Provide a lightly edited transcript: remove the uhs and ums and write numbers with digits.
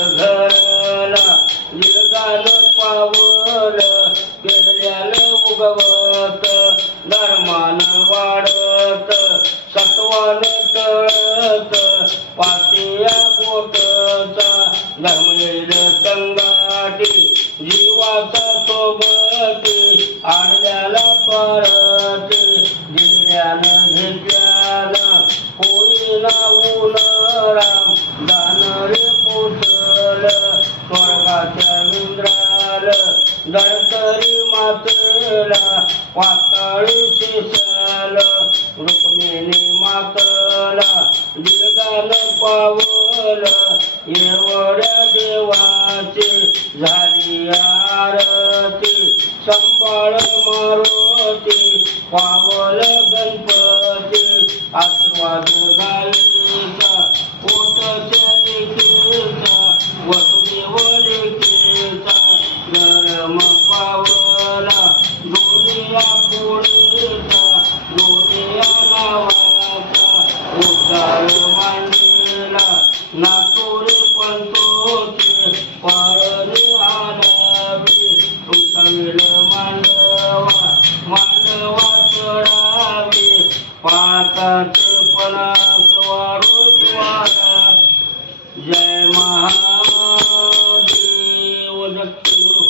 घरला दिलगान पावल पेरल्यानं उगवत धर्मान वाढत सत्वान तळत पातिया गोटचा धर्मलेल संगाटी जीवाचा सोबती आणल्याला परती दिल्यानं घेतल्यानं होईना उनराम दानरे पोचल स्वर्गाच्या विंद्राल धरतरी मातेला पाताळी शेषाल रुक्मिणी मातला दिलगान पावल एवढ्या देवाची झाली आरती संभाळ मारुती पावल गणपती आशीर्वाद गायीचा पोटच्या लेकीचा वसुदेव लेकीचा धर्म पावला दोनिया पुढेचा दोनिया नावाचा उद्धार मांडलेला नातोरे पंतोचे पाळणे आलावी तुमचा वेळ मांडवा चढावी पाताचे पणास वाढून वाढा जय महादेव दत्त गुरु